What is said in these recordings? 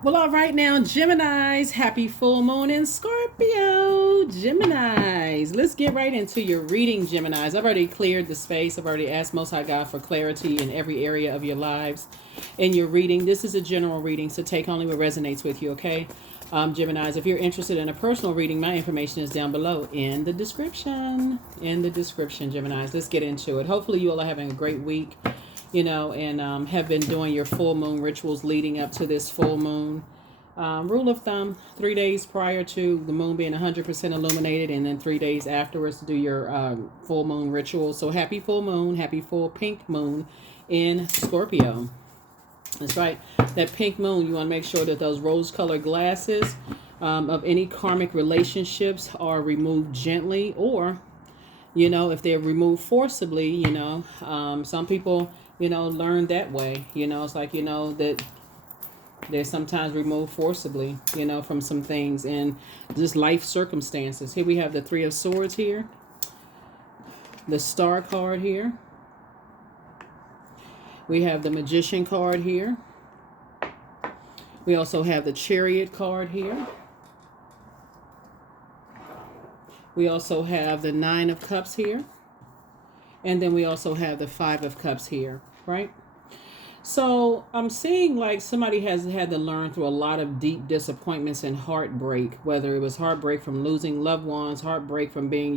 Well, all right now, Geminis, happy full moon in Scorpio. Geminis, let's get right into your reading, Geminis. I've already cleared the space. I've already asked Most High God for clarity in every area of your lives. In your reading, this is a general reading, so take only what resonates with you, okay? Geminis, if you're interested in a personal reading, my information is down below in the description. In the description, Geminis. Let's get into it. Hopefully, you all are having a great week, and have been doing your full moon rituals leading up to this full moon. Rule of thumb, 3 days prior to the moon being 100% illuminated, and then 3 days afterwards to do your full moon ritual. So happy full moon, happy full pink moon in Scorpio. That's right. That pink moon, you want to make sure that those rose-colored glasses of any karmic relationships are removed gently, or, if they're removed forcibly, some people, learn that way. It's like, that they're sometimes removed forcibly, from some things and just life circumstances. Here we have the Three of Swords here, the Star card here. We have the Magician card here. We also have the Chariot card here. We also have the Nine of Cups here. And then we also have the Five of Cups here, right? So I'm seeing like somebody has had to learn through a lot of deep disappointments and heartbreak, whether it was heartbreak from losing loved ones, heartbreak from being,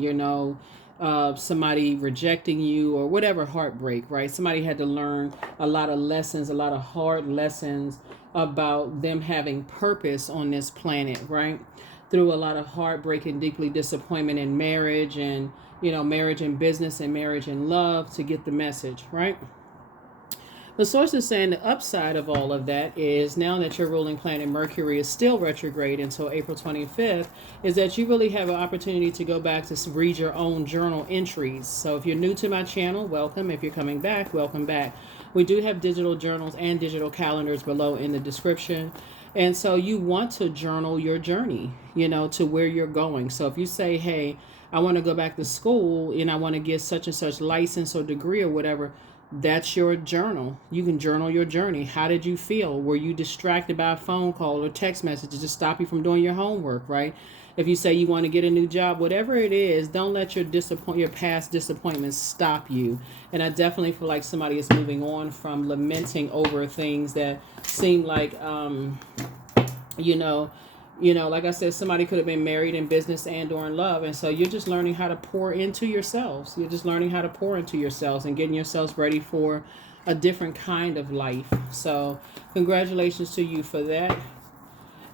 somebody rejecting you, or whatever heartbreak, right? Somebody had to learn a lot of lessons, a lot of hard lessons about them having purpose on this planet, right? Through a lot of heartbreak and deeply disappointment in marriage and, marriage and business and marriage and love to get the message, right? The source is saying the upside of all of that is now that your ruling planet Mercury is still retrograde until April 25th, is that you really have an opportunity to go back to read your own journal entries. So if you're new to my channel, welcome. If you're coming back, welcome back. We do have digital journals and digital calendars below in the description. And so you want to journal your journey, to where you're going. So if you say, hey, I want to go back to school and I want to get such and such license or degree or whatever, that's your journal. You can journal your journey. How did you feel? Were you distracted by a phone call or text messages to stop you from doing your homework, right? If you say you want to get a new job, whatever it is, don't let your past disappointments stop you. And I definitely feel like somebody is moving on from lamenting over things that seem like, like I said, somebody could have been married in business and or in love. And so you're just learning how to pour into yourselves. You're just learning how to pour into yourselves and getting yourselves ready for a different kind of life. So congratulations to you for that.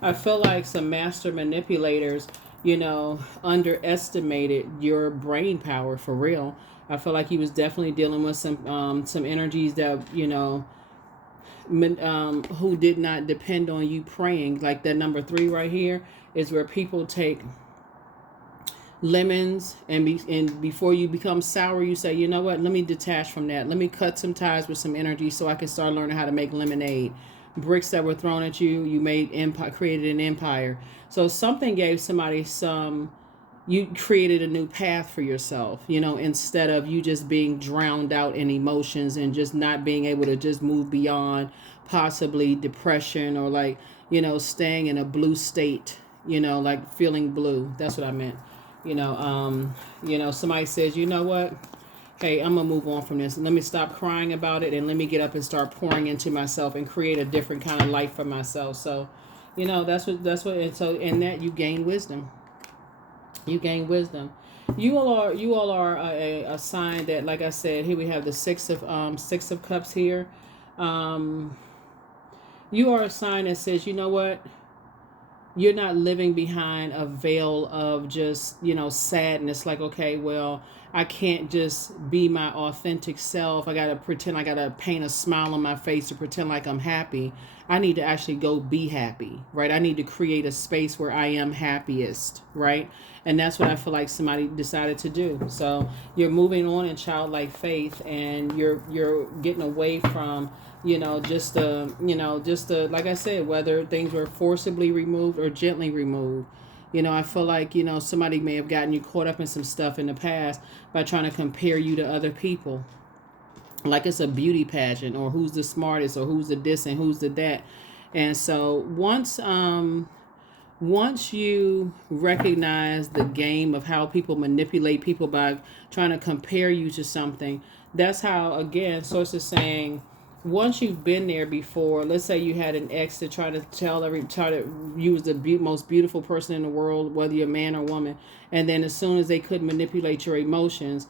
I feel like some master manipulators, underestimated your brain power for real. I feel like he was definitely dealing with some energies that, who did not depend on you praying. Like that number 3 right here is where people take lemons and before you become sour, you say, you know what, let me detach from that. Let me cut some ties with some energy so I can start learning how to make lemonade. Bricks that were thrown at you, you created an empire. So something gave somebody you created a new path for yourself, instead of you just being drowned out in emotions and just not being able to just move beyond possibly depression or like, staying in a blue state, like feeling blue. That's what I meant. Somebody says, you know what? Hey, I'm gonna move on from this. Let me stop crying about it and let me get up and start pouring into myself and create a different kind of life for myself. So, and so in that you gain wisdom. You gain wisdom. You all are a sign that, like I said, here we have the six of cups here. You are a sign that says, you know what? You're not living behind a veil of just, sadness. Like, okay, well, I can't just be my authentic self. I got to paint a smile on my face to pretend like I'm happy. I need to actually go be happy, right? I need to create a space where I am happiest, right? And that's what I feel like somebody decided to do. So you're moving on in childlike faith, and you're getting away from, like I said, whether things were forcibly removed or gently removed. I feel like, somebody may have gotten you caught up in some stuff in the past by trying to compare you to other people. Like it's a beauty pageant, or who's the smartest, or who's the this and who's the that. And so once you recognize the game of how people manipulate people by trying to compare you to something, that's how, again, source is saying, once you've been there before, let's say you had an ex to try to try to you was the most beautiful person in the world, whether you're a man or woman, and then as soon as they could manipulate your emotions,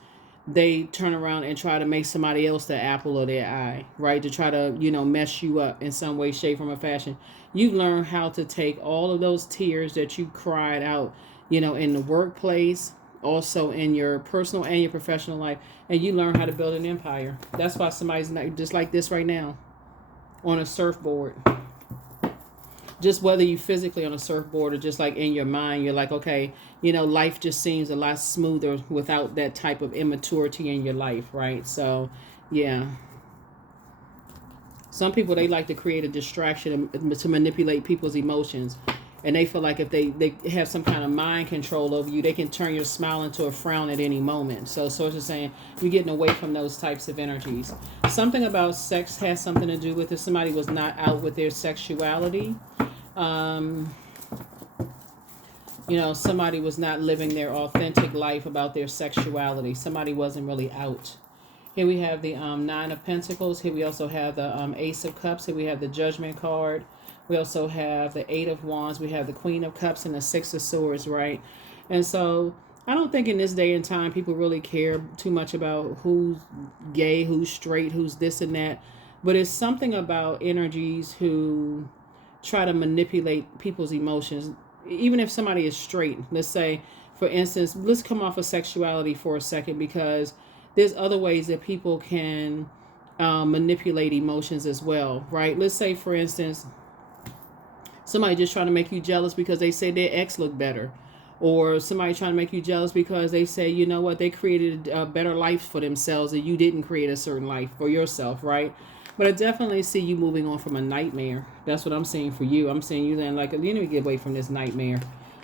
they turn around and try to make somebody else the apple of their eye, right? To try to, mess you up in some way, shape, form, or fashion. You learn how to take all of those tears that you cried out, in the workplace, also in your personal and your professional life, and you learn how to build an empire. That's why somebody's not just like this right now on a surfboard. Just whether you physically on a surfboard or just like in your mind, you're like, okay, life just seems a lot smoother without that type of immaturity in your life, right? So, yeah. Some people, they like to create a distraction to manipulate people's emotions. And they feel like if they have some kind of mind control over you, they can turn your smile into a frown at any moment. So source is saying you're getting away from those types of energies. Something about sex has something to do with if somebody was not out with their sexuality. Somebody was not living their authentic life about their sexuality. Somebody wasn't really out. Here we have the Nine of Pentacles. Here we also have the Ace of Cups. Here we have the Judgment card. We also have the Eight of Wands. We have the Queen of Cups and the Six of Swords, right? And so I don't think in this day and time people really care too much about who's gay, who's straight, who's this and that. But it's something about energies who try to manipulate people's emotions. Even if somebody is straight, let's say, for instance, let's come off of sexuality for a second, because there's other ways that people can manipulate emotions as well, right? Let's say, for instance, somebody just trying to make you jealous because they say their ex look better, or somebody trying to make you jealous because they say, you know what, they created a better life for themselves and you didn't create a certain life for yourself, right? But I definitely see you moving on from a nightmare. That's what I'm seeing for you. I'm seeing you then like, you need to get away from this nightmare,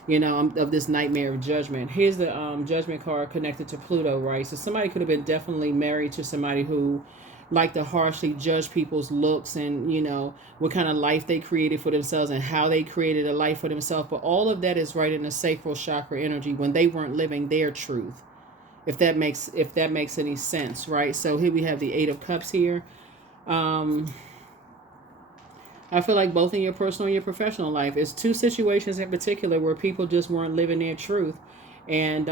of this nightmare of judgment. Here's the Judgment card connected to Pluto, right? So somebody could have been definitely married to somebody who like to harshly judge people's looks and, what kind of life they created for themselves and how they created a life for themselves. But all of that is right in the sacral chakra energy when they weren't living their truth. If that makes any sense, right? So here we have the Eight of Cups here. I feel like both in your personal and your professional life, it's two situations in particular where people just weren't living their truth and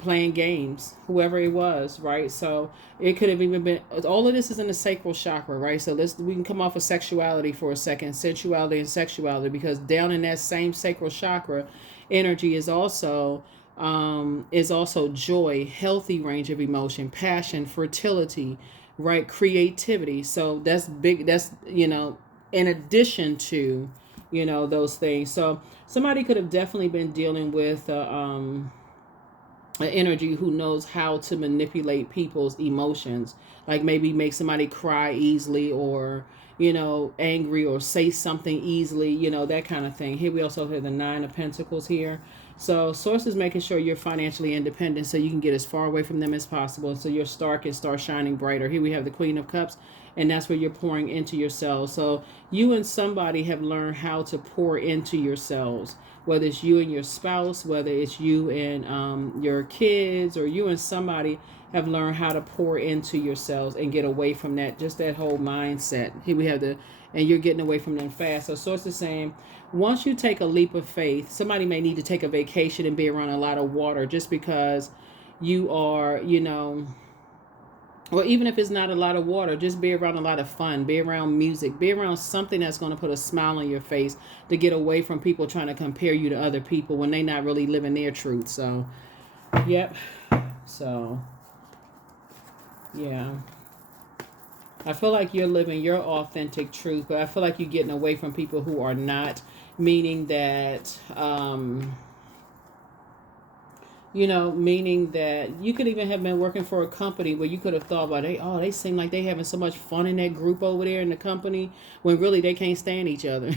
playing games, whoever it was, right? So it could have even been, all of this is in the sacral chakra, right? So we can come off of sexuality for a second, sensuality and sexuality, because down in that same sacral chakra energy is also joy, healthy range of emotion, passion, fertility, right? Creativity. So that's big. That's, in addition to, those things. So somebody could have definitely been dealing with an energy who knows how to manipulate people's emotions, like maybe make somebody cry easily, or angry, or say something easily, that kind of thing. Here we also have the Nine of Pentacles here. So source is making sure you're financially independent so you can get as far away from them as possible, so your star can start shining brighter. Here we have the Queen of Cups, and that's where you're pouring into yourselves. So you and somebody have learned how to pour into yourselves, whether it's you and your spouse, whether it's you and your kids, or you and somebody have learned how to pour into yourselves and get away from that, just that whole mindset. Here we have and you're getting away from them fast. So source is saying, once you take a leap of faith, somebody may need to take a vacation and be around a lot of water, just because you are, or even if it's not a lot of water, just be around a lot of fun, be around music, be around something that's going to put a smile on your face, to get away from people trying to compare you to other people when they're not really living their truth. So, yep. So, yeah. I feel like you're living your authentic truth, but I feel like you're getting away from people who are not, meaning that, meaning that you could even have been working for a company where you could have thought about, they seem like they having so much fun in that group over there in the company, when really they can't stand each other.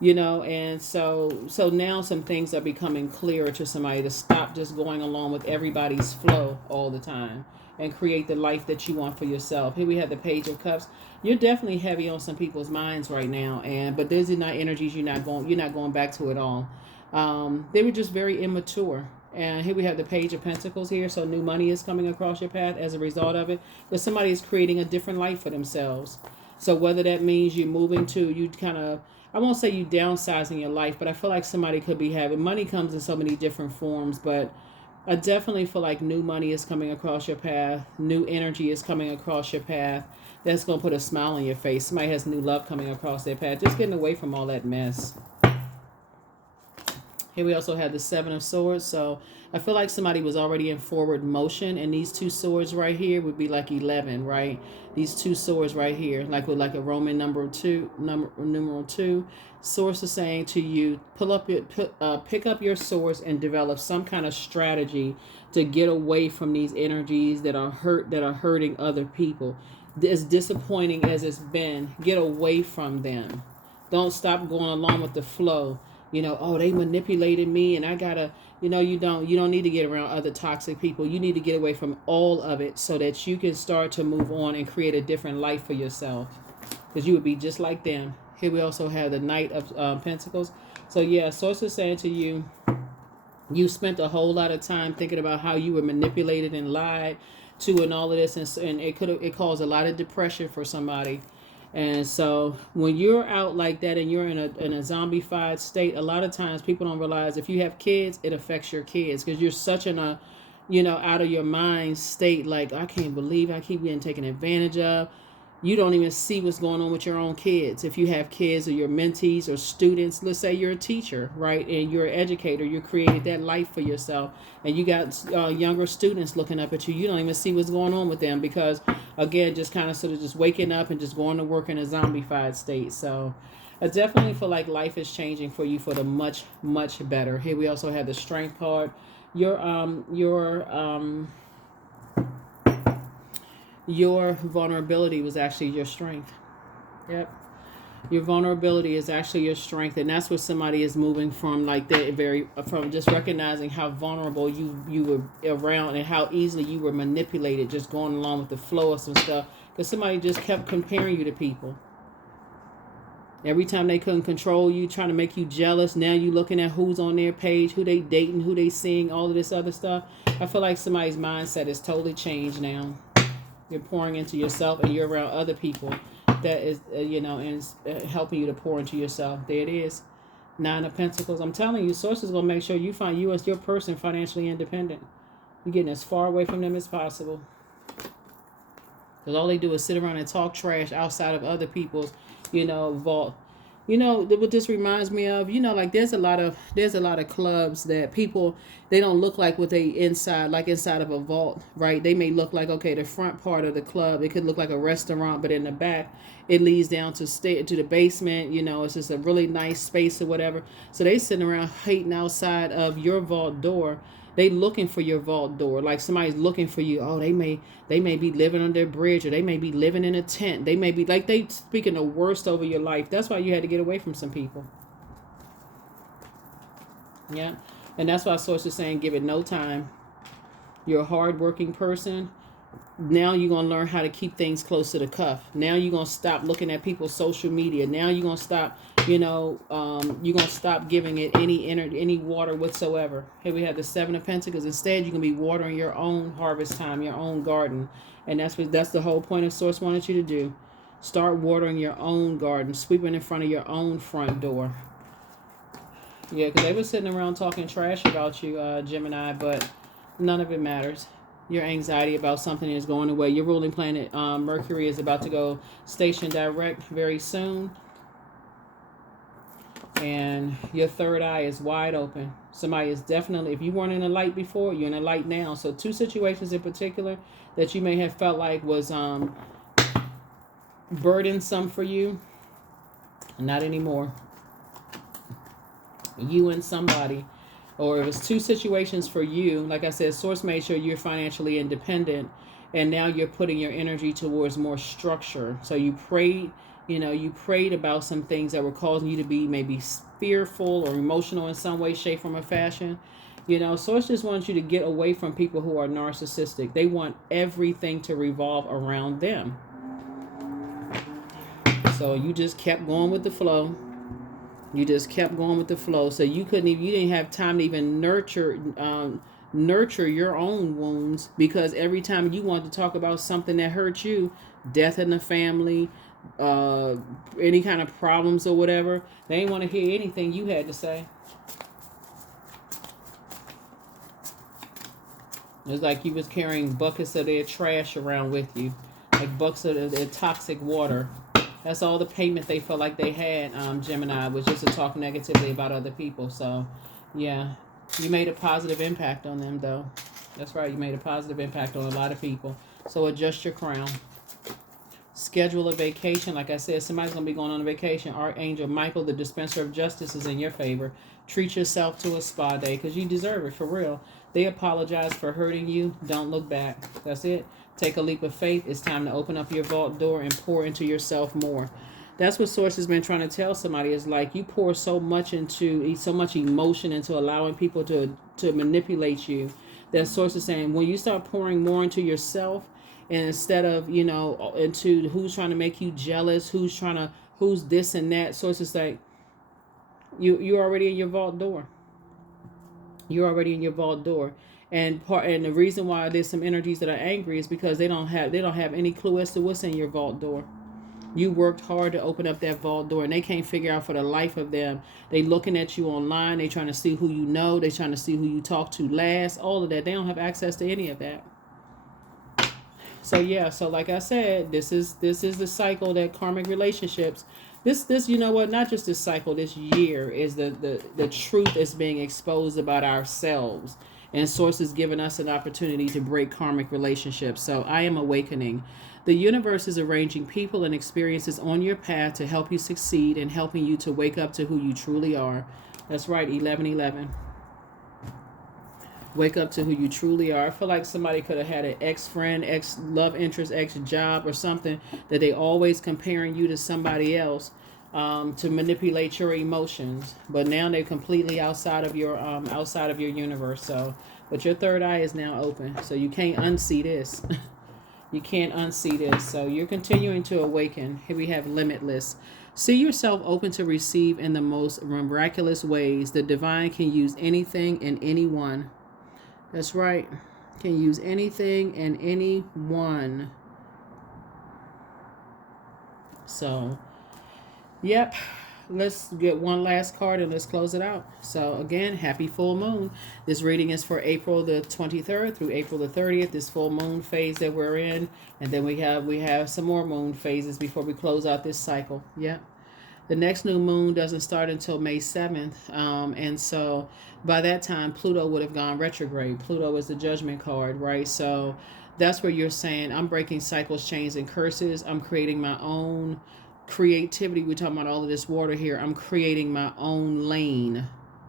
And so now some things are becoming clearer to somebody, to stop just going along with everybody's flow all the time and create the life that you want for yourself. Here we have the Page of Cups. You're definitely heavy on some people's minds right now, but those are not energies you're not going back to at all. They were just very immature. And here we have the Page of Pentacles here. So new money is coming across your path as a result of it. But somebody is creating a different life for themselves. So whether that means you're moving to, you kind of, I won't say you downsizing your life, but I feel like somebody could be having, money comes in so many different forms, but I definitely feel like new money is coming across your path. New energy is coming across your path. That's going to put a smile on your face. Somebody has new love coming across their path. Just getting away from all that mess. Here we also have the Seven of Swords. So I feel like somebody was already in forward motion, and these two swords right here would be like 11, right? These two swords right here, like with like a Roman numeral two. Source is saying to you, pick up your swords and develop some kind of strategy to get away from these energies that are hurting other people. As disappointing as it's been, get away from them. Don't stop going along with the flow. Oh, they manipulated me and I gotta, you don't need to get around other toxic people. You need to get away from all of it so that you can start to move on and create a different life for yourself, because you would be just like them. Here we also have the Knight of Pentacles. So yeah, Source is saying to you, you spent a whole lot of time thinking about how you were manipulated and lied to and all of this, and it caused a lot of depression for somebody. And so when you're out like that and you're in a zombified state, a lot of times people don't realize if you have kids, it affects your kids, because you're such in a, out of your mind state. Like, I can't believe I keep getting taken advantage of. You don't even see what's going on with your own kids. If you have kids or your mentees or students, let's say you're a teacher, right? And you're an educator, you created that life for yourself. And you got younger students looking up at you. You don't even see what's going on with them because, again, just kind of sort of just waking up and just going to work in a zombified state. So I definitely feel like life is changing for you for the much, much better. Here we also have the Strength card. Your vulnerability was actually your strength. Yep. Your vulnerability is actually your strength, and that's what somebody is moving from, like from just recognizing how vulnerable you were around and how easily you were manipulated, just going along with the flow of some stuff, because somebody just kept comparing you to people. Every time they couldn't control you, trying to make you jealous, now you looking at who's on their page, who they dating, who they seeing, all of this other stuff. I feel like somebody's mindset is totally changed now. You're pouring into yourself, and you're around other people that is, and helping you to pour into yourself. There it is. Nine of Pentacles. I'm telling you, Source is going to make sure you find you as your person financially independent. You're getting as far away from them as possible. Because all they do is sit around and talk trash outside of other people's, vault. What this reminds me of, like there's a lot of clubs that people, they don't look like what they inside, like inside of a vault, right? They may look like, okay, the front part of the club, it could look like a restaurant, but in the back, it leads down to the basement. It's just a really nice space or whatever. So they sitting around hating outside of your vault door. They looking for your vault door, like somebody's looking for you. Oh, they may be living under a bridge, or they may be living in a tent. They may be like they speaking the worst over your life. That's why you had to get away from some people. Yeah, and that's why Source is saying give it no time. You're a hardworking person. Now you're going to learn how to keep things close to the cuff. Now you're going to stop looking at people's social media. Now you're going to stop, you're going to stop giving it any water whatsoever. Here we have the Seven of Pentacles. Instead, you can be watering your own harvest time, your own garden. And that's the whole point of Source wanted you to do. Start watering your own garden, sweeping in front of your own front door. Yeah, because they were sitting around talking trash about you, Gemini, but none of it matters. Your anxiety about something is going away. Your ruling planet, Mercury, is about to go station direct very soon. And your third eye is wide open. Somebody is definitely, if you weren't in a light before, you're in a light now. So two situations in particular that you may have felt like was burdensome for you. Not anymore. You and somebody. Or it was two situations for you. Like I said, Source made sure you're financially independent. And now you're putting your energy towards more structure. So you prayed, you prayed about some things that were causing you to be maybe fearful or emotional in some way, shape, form, or fashion. Source just wants you to get away from people who are narcissistic. They want everything to revolve around them. So you just kept going with the flow. You just kept going with the flow. So you didn't have time to even nurture your own wounds, because every time you want to talk about something that hurt you, death in the family, any kind of problems or whatever, they didn't want to hear anything you had to say. It's like you was carrying buckets of their trash around with you, like buckets of their toxic water. That's all the payment they felt like they had, Gemini, was just to talk negatively about other people. So, yeah, you made a positive impact on them, though. That's right, you made a positive impact on a lot of people. So adjust your crown. Schedule a vacation. Like I said, somebody's going to be going on a vacation. Archangel Michael, the dispenser of justice, is in your favor. Treat yourself to a spa day, because you deserve it, for real. They apologize for hurting you. Don't look back. That's it. Take a leap of faith. It's time to open up your vault door and pour into yourself more. That's what Source has been trying to tell somebody. Is like, you pour so much emotion into allowing people to manipulate you. That Source is saying, when you start pouring more into yourself, and instead of, into who's trying to make you jealous, who's this and that, Source is like, you're already in your vault door. You're already in your vault door. And the reason why there's some energies that are angry is because they don't have any clue as to what's in your vault door. You worked hard to open up that vault door, and they can't figure out for the life of them. They looking at you online. They trying to see who you know. They trying to see who you talked to last. All of that. They don't have access to any of that. So yeah. So like I said, this is the cycle that karmic relationships. This not just this cycle. This year is the truth is being exposed about ourselves. And Source is giving us an opportunity to break karmic relationships. So I am awakening. The universe is arranging people and experiences on your path to help you succeed and helping you to wake up to who you truly are. That's right, 1111. Wake up to who you truly are. I feel like somebody could have had an ex-friend, ex-love interest, ex-job or something that they always comparing you to somebody else to manipulate your emotions. But now they're completely outside of your universe. So, but your third eye is now open. So you can't unsee this. You can't unsee this. So you're continuing to awaken. Here we have limitless. See yourself open to receive in the most miraculous ways. The divine can use anything and anyone. That's right. Can use anything and anyone. So, yep. Let's get one last card and let's close it out. So again, happy full moon. This reading is for April the 23rd through April the 30th, this full moon phase that we're in. And then we have some more moon phases before we close out this cycle. Yep. The next new moon doesn't start until May 7th. And so by that time, Pluto would have gone retrograde. Pluto is the judgment card, right? So that's where you're saying, I'm breaking cycles, chains, and curses. I'm creating my own creativity. We're talking about all of this water here. I'm creating my own lane,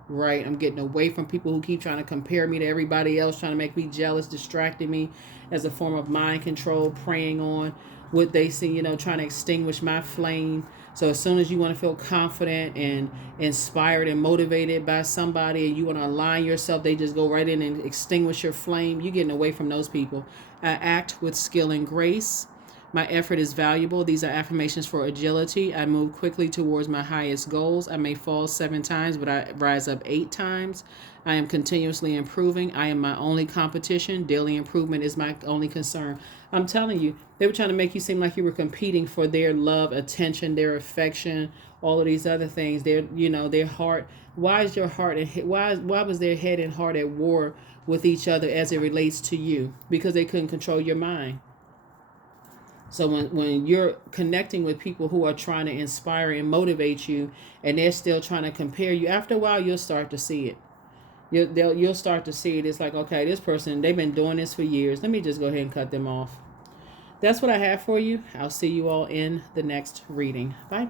right? I'm getting away from people who keep trying to compare me to everybody else, trying to make me jealous, distracting me as a form of mind control, preying on what they see, trying to extinguish my flame. So as soon as you want to feel confident and inspired and motivated by somebody and you want to align yourself, they just go right in and extinguish your flame. You're getting away from those people. I act with skill and grace. My effort is valuable. These are affirmations for agility. I move quickly towards my highest goals. I may fall 7 times, but I rise up 8 times. I am continuously improving. I am my only competition. Daily improvement is my only concern. I'm telling you, they were trying to make you seem like you were competing for their love, attention, their affection, all of these other things. Their heart. Why is your heart and why was their head and heart at war with each other as it relates to you? Because they couldn't control your mind. So when you're connecting with people who are trying to inspire and motivate you, and they're still trying to compare you, after a while you'll start to see it. You'll start to see it. It's like, okay, this person, they've been doing this for years. Let me just go ahead and cut them off. That's what I have for you. I'll see you all in the next reading. Bye.